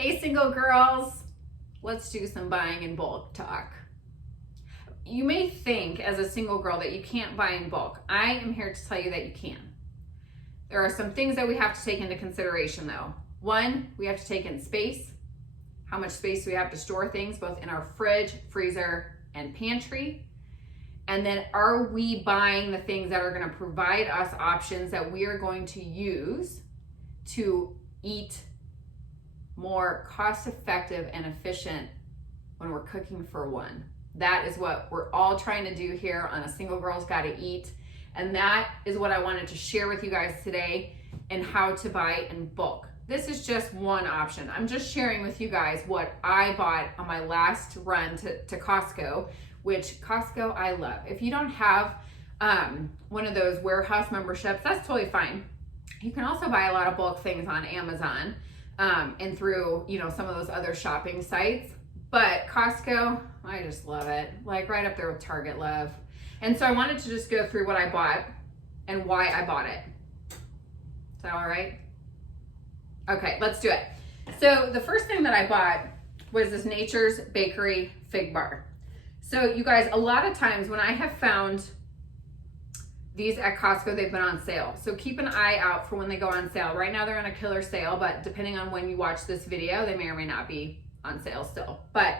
Hey single girls, let's do some buying in bulk talk. You may think as a single girl that you can't buy in bulk. I am here to tell you that you can. There are some things that we have to take into consideration though. One, we have to take in space. How much space we have to store things both in our fridge, freezer, and pantry. And then are we buying the things that are going to provide us options that we are going to use to eat more cost-effective and efficient when we're cooking for one. That is what we're all trying to do here on A Single Girl's Gotta Eat. And that is what I wanted to share with you guys today and how to buy in bulk. This is just one option. I'm just sharing with you guys what I bought on my last run to Costco, which Costco I love. If you don't have one of those warehouse memberships, that's totally fine. You can also buy a lot of bulk things on Amazon. And through, some of those other shopping sites. But Costco, I just love it. Like right up there with Target love. And so I wanted to just go through what I bought and why I bought it. Is that all right? Okay, let's do it. So the first thing that I bought was this Nature's Bakery fig bar. So you guys, a lot of times when I have found these at Costco, they've been on sale. So keep an eye out for when they go on sale. Right now they're on a killer sale, but depending on when you watch this video, they may or may not be on sale still. But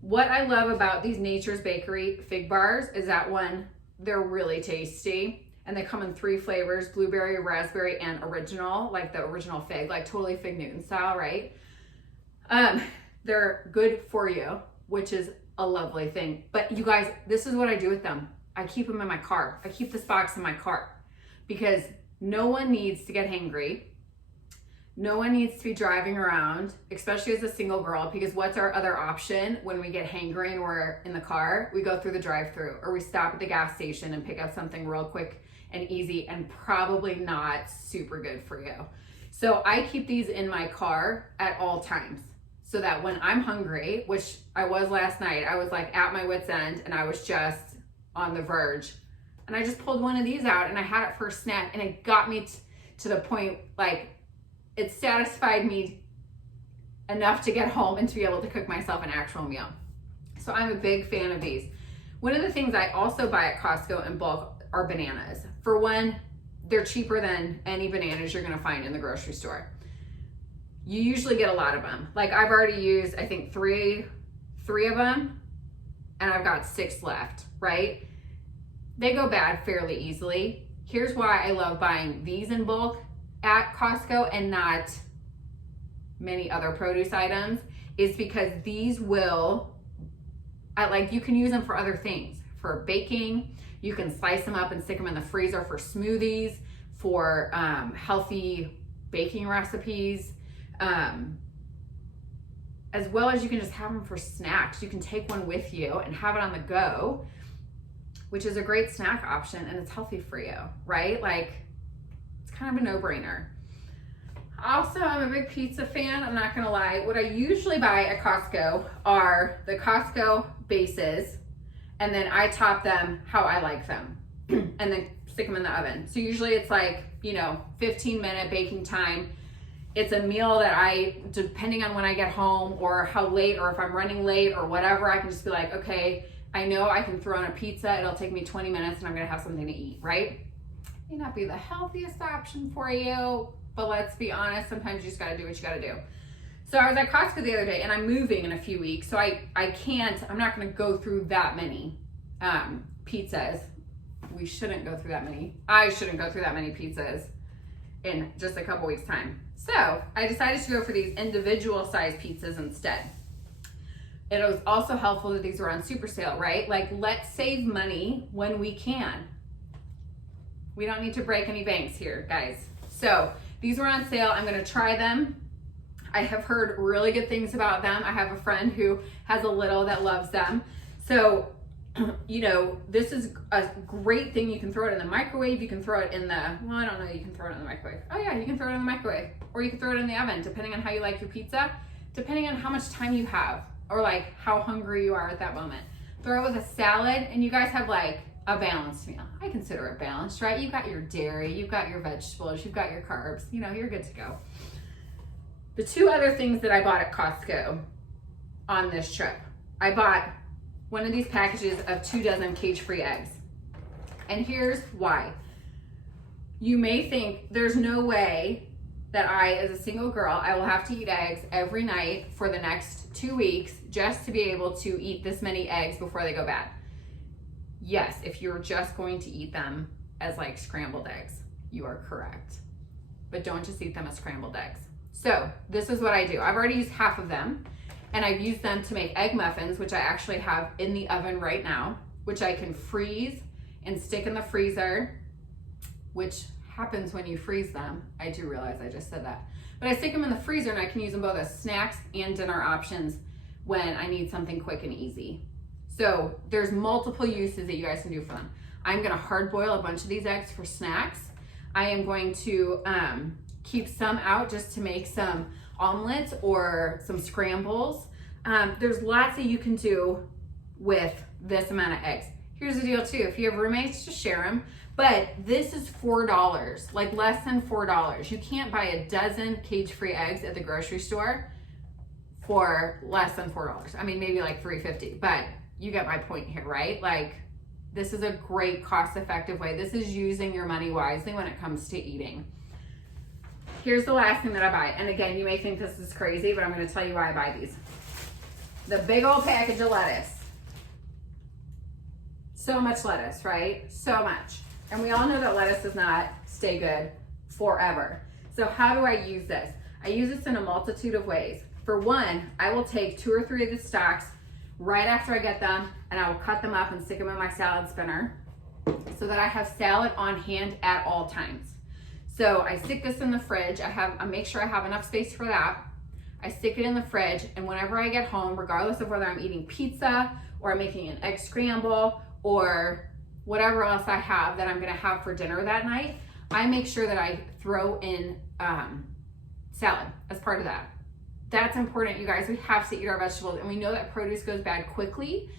what I love about these Nature's Bakery fig bars is that one, they're really tasty and they come in 3 flavors, blueberry, raspberry, and original, like the original fig, like totally Fig Newton style, right? They're good for you, which is a lovely thing. But you guys, this is what I do with them. I keep them in my car. I keep this box in my car because no one needs to get hangry. No one needs to be driving around, especially as a single girl, because what's our other option when we get hangry and we're in the car? We go through the drive-thru or we stop at the gas station and pick up something real quick and easy and probably not super good for you. So I keep these in my car at all times so that when I'm hungry, which I was last night, I was like at my wit's end and I was just on the verge, and I just pulled one of these out and I had it for a snack, and it got me to the point, like it satisfied me enough to get home and to be able to cook myself an actual meal. So I'm a big fan of these. One of the things I also buy at Costco in bulk are bananas. For one, they're cheaper than any bananas you're gonna find in the grocery store. You usually get a lot of them. Like I've already used, I think three of them, and I've got 6 left, right? They go bad fairly easily. Here's why I love buying these in bulk at Costco and not many other produce items, is because these will, you can use them for other things. For baking, you can slice them up and stick them in the freezer for smoothies, for healthy baking recipes, as well as you can just have them for snacks. You can take one with you and have it on the go, which is a great snack option, and it's healthy for you, right? Like, it's kind of a no-brainer. Also, I'm a big pizza fan, I'm not gonna lie. What I usually buy at Costco are the Costco bases, and then I top them how I like them, and then stick them in the oven. So usually it's like, 15-minute baking time. It's a meal that I, depending on when I get home or how late, or if I'm running late or whatever, I can just be like, okay, I know I can throw on a pizza. It'll take me 20 minutes and I'm gonna have something to eat, right? May not be the healthiest option for you, but let's be honest, sometimes you just gotta do what you gotta do. So I was at Costco the other day and I'm moving in a few weeks, so I'm not gonna go through that many pizzas. We shouldn't go through that many. I shouldn't go through that many pizzas in just a couple weeks time. So I decided to go for these individual size pizzas instead. It was also helpful that these were on super sale, right? Like, let's save money when we can. We don't need to break any banks here, guys. So these were on sale. I'm gonna try them. I have heard really good things about them. I have a friend who has a little that loves them. So this is a great thing. You can throw it in the microwave. You can throw it in I don't know, you can throw it in the microwave. Oh yeah, you can throw it in the microwave. Or you can throw it in the oven, depending on how you like your pizza, depending on how much time you have, or like how hungry you are at that moment. Throw it with a salad, and you guys have like a balanced meal. I consider it balanced, right? You've got your dairy, you've got your vegetables, you've got your carbs, you're good to go. The two other things that I bought at Costco on this trip, I bought one of these packages of 2 dozen cage-free eggs. And here's why. You may think there's no way that I, as a single girl, I will have to eat eggs every night for the next 2 weeks just to be able to eat this many eggs before they go bad. Yes, if you're just going to eat them as like scrambled eggs, you are correct. But don't just eat them as scrambled eggs. So this is what I do. I've already used half of them, and I've used them to make egg muffins, which I actually have in the oven right now, which I can freeze and stick in the freezer, which happens when you freeze them. I do realize I just said that. But I stick them in the freezer, and I can use them both as snacks and dinner options when I need something quick and easy. So there's multiple uses that you guys can do for them. I'm gonna hard boil a bunch of these eggs for snacks. I am going to keep some out just to make some omelets or some scrambles. There's lots that you can do with this amount of eggs. Here's the deal too, if you have roommates, just share them. But this is $4, like less than $4. You can't buy a dozen cage-free eggs at the grocery store for less than $4. I mean, maybe like $3.50, but you get my point here, right? Like, this is a great cost-effective way. This is using your money wisely when it comes to eating. Here's the last thing that I buy. And again, you may think this is crazy, but I'm gonna tell you why I buy these. The big old package of lettuce. So much lettuce, right? So much. And we all know that lettuce does not stay good forever. So how do I use this? I use this in a multitude of ways. For one, I will take 2 or 3 of the stalks right after I get them, and I will cut them up and stick them in my salad spinner so that I have salad on hand at all times. So I stick this in the fridge. I make sure I have enough space for that. I stick it in the fridge, and whenever I get home, regardless of whether I'm eating pizza or I'm making an egg scramble or whatever else I have that I'm gonna have for dinner that night, I make sure that I throw in salad as part of that. That's important, you guys. We have to eat our vegetables, and we know that produce goes bad quickly.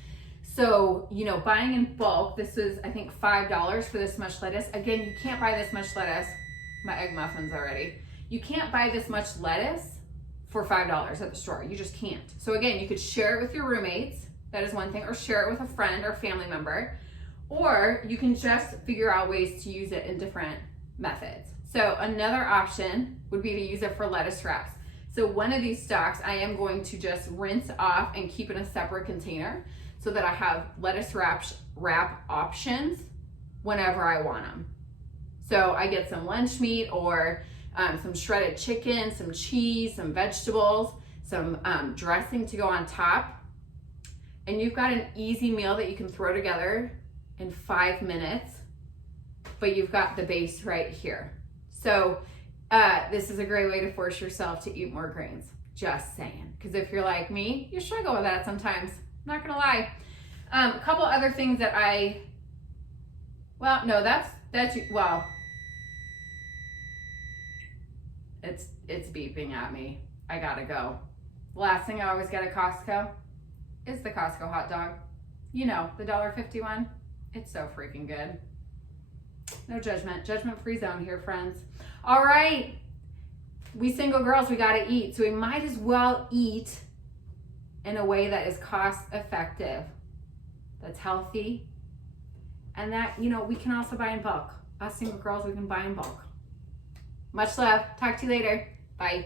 So, you know, buying in bulk, this was, I think, $5 for this much lettuce. Again, you can't buy this much lettuce. My egg muffins already. You can't buy this much lettuce for $5 at the store. You just can't. So again, you could share it with your roommates. That is one thing, or share it with a friend or family member. Or you can just figure out ways to use it in different methods. So another option would be to use it for lettuce wraps. So one of these stalks, I am going to just rinse off and keep in a separate container so that I have lettuce wrap options whenever I want them. So I get some lunch meat or some shredded chicken, some cheese, some vegetables, some dressing to go on top. And you've got an easy meal that you can throw together in 5 minutes, but you've got the base right here. So this is a great way to force yourself to eat more grains. Just saying. Because if you're like me, you struggle with that sometimes. I'm not gonna lie. A couple other things that it's beeping at me. I gotta go. The last thing I always get at Costco is the Costco hot dog. You know, the $1.50 one. It's so freaking good. No judgment. Judgment-free zone here, friends. All right. We single girls, we gotta eat. So we might as well eat in a way that is cost-effective, that's healthy, and that, you know, we can also buy in bulk. Us single girls, we can buy in bulk. Much love. Talk to you later. Bye.